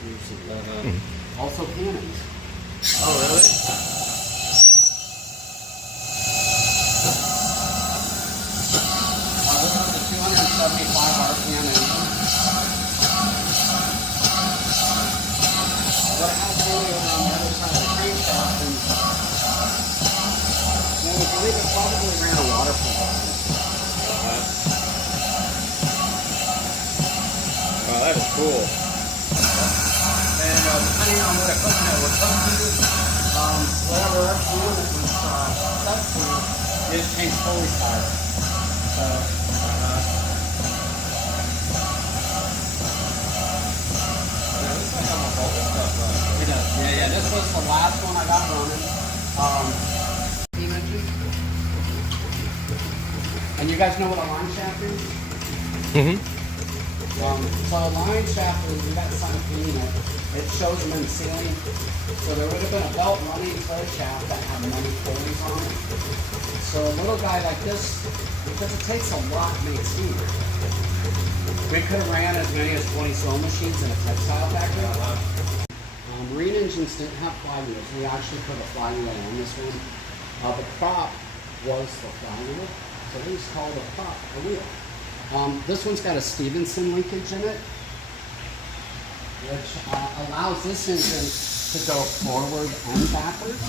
shafers, and also cannons. Oh, really? This is a 275 RPM engine. What it has really over on the other side of the crankshaft, and we believe it probably ran a water pump. Wow, that is cool. And depending on what equipment it was hooked to, whatever RPM it was set to, it changed fully size. So, yeah, this was the last one I got running. Steam engine. And you guys know what a line shaft is? So a line shaft is, we got some cleaning it. It shows them in the ceiling. So there would have been a belt running to a shaft that had many pulleys on it. So a little guy like this, because it takes a lot to make steam. We could have ran as many as 20 sewing machines in a textile factory. Marine engines didn't have flywheels. We actually put a flywheel on this one. The prop was the flywheel, so we just called the prop a wheel. This one's got a Stevenson linkage in it, which allows this engine to go forward and backwards.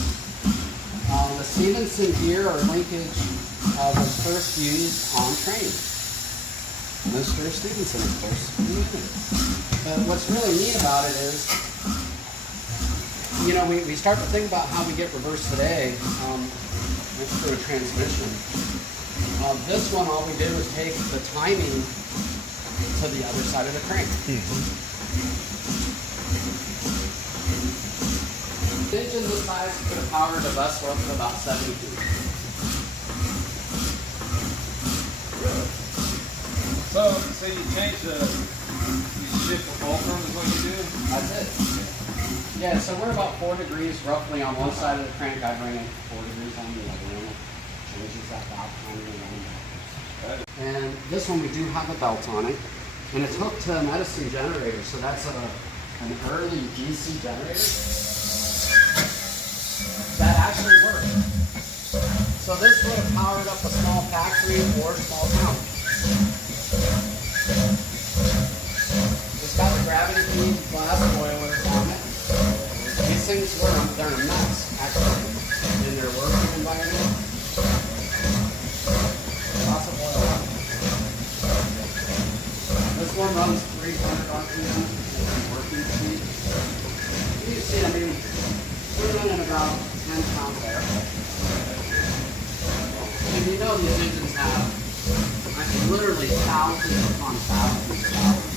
The Stevenson gear or linkage was first used on trains. Mr. Stevenson, of course, used it. But what's really neat about it is, you know, we start to think about how we get reverse today through a transmission. This one, all we did was take the timing to the other side of the crank. The engine this size could have powered a vessel up to about 70 feet. Really? So you change you shift the fulcrum is what you do? That's it. Yeah, so we're about 4 degrees roughly on one side of the crank. I bring it 4 degrees on the other one. Changes that valve timing around backwards. And this one we do have a belt on it, and it's hooked to a medicine generator. So that's an early DC generator that actually worked. So this would have powered up a small factory or small town. It's got the gravity feed glass boilers on it. These things they're a mess, actually, in their working environment. Lots of oil on it. This one runs 300 RPM working speed. You can see, I mean, we're running about 10 pounds there. And you know these engines have, I mean, literally thousands upon thousands of hours.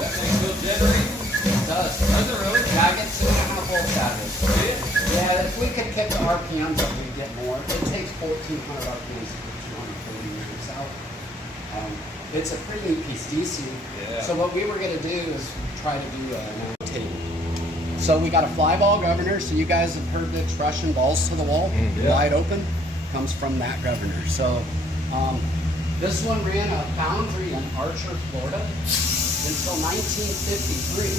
That thing still generating? It does. Does it really? Yeah, I get 2.5 volts out of it. Yeah, if we could kick the RPMs up, we'd get more. It takes 1,400 RPMs to get 240 meters out. It's a pretty neat piece DC. Yeah. So what we were going to do is try to do a table. So we got a Flyball Governor. So you guys have heard the expression "balls to the wall, wide open," comes from that governor. So this one ran a foundry in Archer, Florida, until 1953.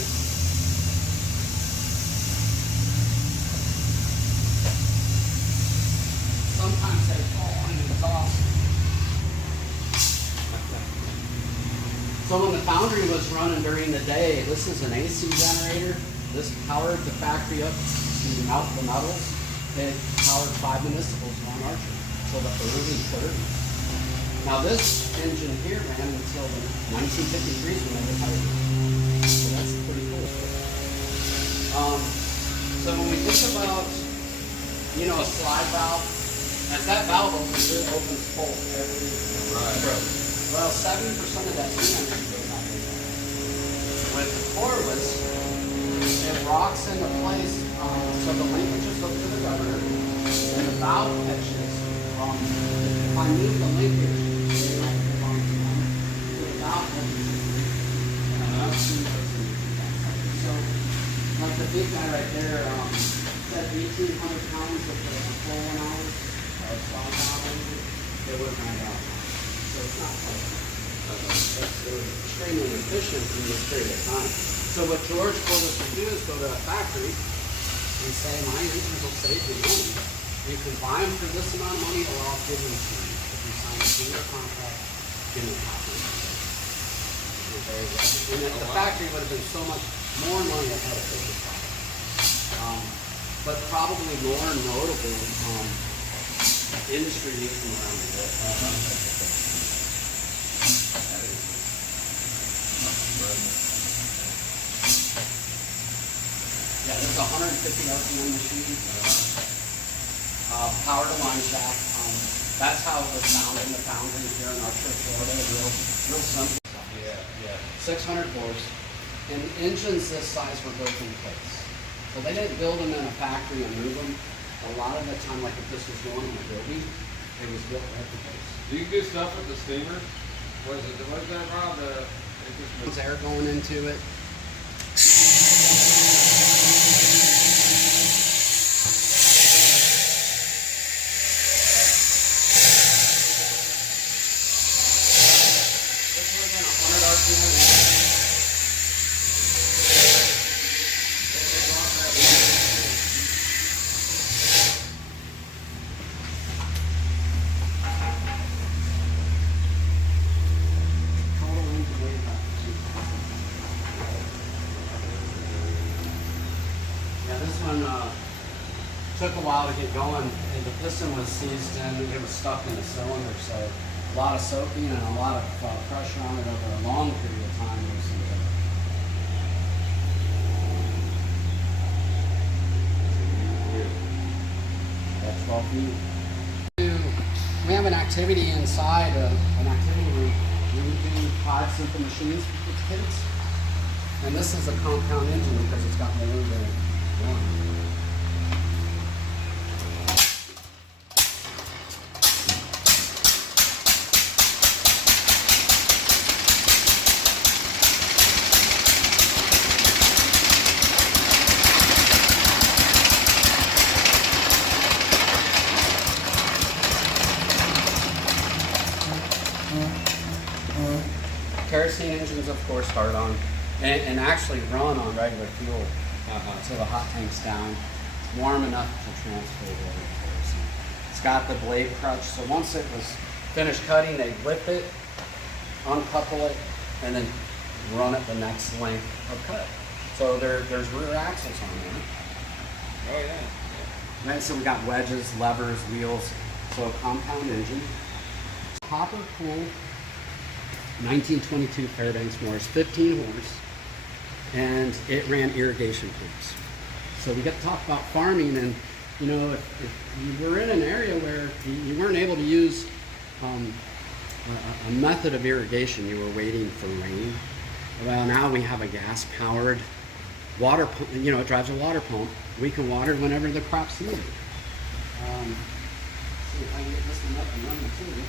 Sometimes they fall on the exhaust. So when the foundry was running during the day, this is an AC generator. This powered the factory up to melt the metals. It powered 5 municipals on Archer until the early 30s. Now this engine here ran until the 1953s when they retired. So that's pretty cool. So when we think about, you know, a slide valve, as that valve opens, it opens full every stroke. Well, 70% of that steam energy goes out there. With the coreless, it rocks into place, so the linkage is hooked to the governor, and the valve catches. If I move the linkage, the valve catches. So, like the big guy right there, said 1,800 pounds of the full 1 hour of slide valve engine, it would have ran out. So it's not close. were extremely efficient in this period of time. So what George told us to do is go to a factory and say, my engines will save you money. You can buy them for this amount of money, or I'll give them to you. If you sign a single contract, give me a copy. And the factory would have been so much more money ahead of the product. But probably more notable industry needs from around the world. Yeah, this is a 150 RPM machine. Power to line shaft. That's how it was found in the foundry here in Archer, Florida. Real simple. Yeah. 600 horse. And engines this size were built in place. So they didn't build them in a factory and move them. A lot of the time, like if this was going in a building, it was built right in place. Do you do stuff with the steamer? What is that, Rob? There's air going into it. Took a while to get going, and the piston was seized in, it was stuck in the cylinder, so a lot of soaking and a lot of pressure on it over a long period of time. That's 12 feet. We have an activity inside, an activity room. We do 5 simple machines with kids, and this is a compound engine because it's got more than one. Kerosene engines, of course, start on and actually run on regular fuel until the hot tank's down. It's warm enough to transfer it over to kerosene. It's got the blade crutch, so once it was finished cutting, they lift it, uncouple it, and then run it the next length of cut. So there's rear axles on there. Oh yeah. Right, so we got wedges, levers, wheels, so a compound engine. Hopper cooled 1922 Fairbanks Morris, 15 horse, and it ran irrigation pumps. So we got to talk about farming, and you know, if you were in an area where you weren't able to use a method of irrigation, you were waiting for rain. Well, now we have a gas-powered water pump. You know, it drives a water pump. We can water whenever the crop's needed. See if I can get this one up and running too.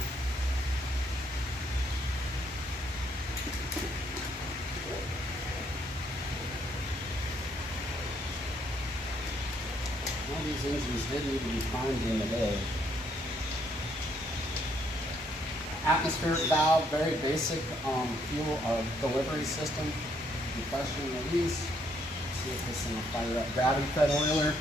All these engines did need to be primed in the day. Atmospheric valve, very basic fuel delivery system. Compression release. See if this thing will fire up. Gravity fed oiler.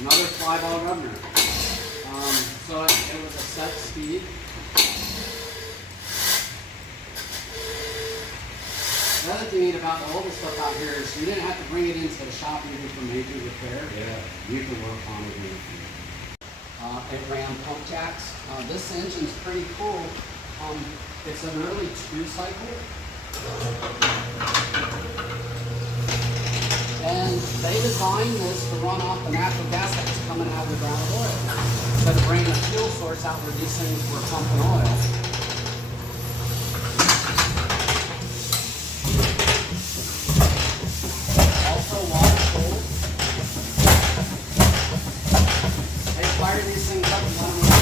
Another Flyball Governor. So it was a set speed. The other thing neat about the older stuff out here is you didn't have to bring it into the shop even for major repair. Yeah. You can work on it. It ran pump jacks. This engine's pretty cool. It's an early 2-cycle. And they designed this to run off the natural gas that was coming out of the ground oil. Instead of bringing a fuel source out where these things were pumping oil. Also water cooled. They fire these things up and run them out.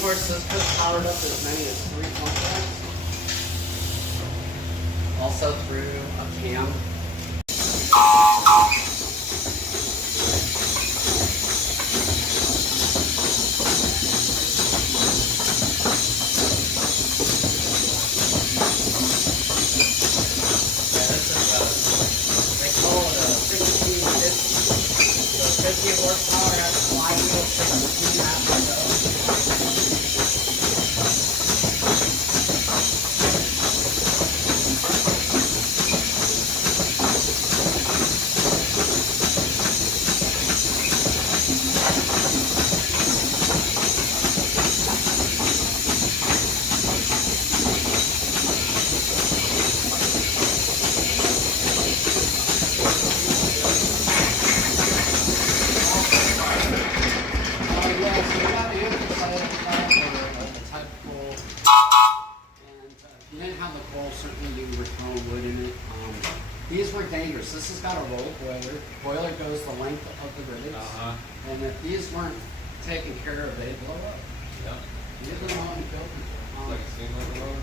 Horses could powered up as many as 3 pump jacks. Also through a cam. They call it a 1650. So 50 horsepower has a flywheel, 16 has to go. These were dangerous. This has got a roll boiler. Boiler goes the length of the rivets. And if these weren't taken care of, they'd blow up. Yep. You didn't know how to build them. Like a steam locomotive?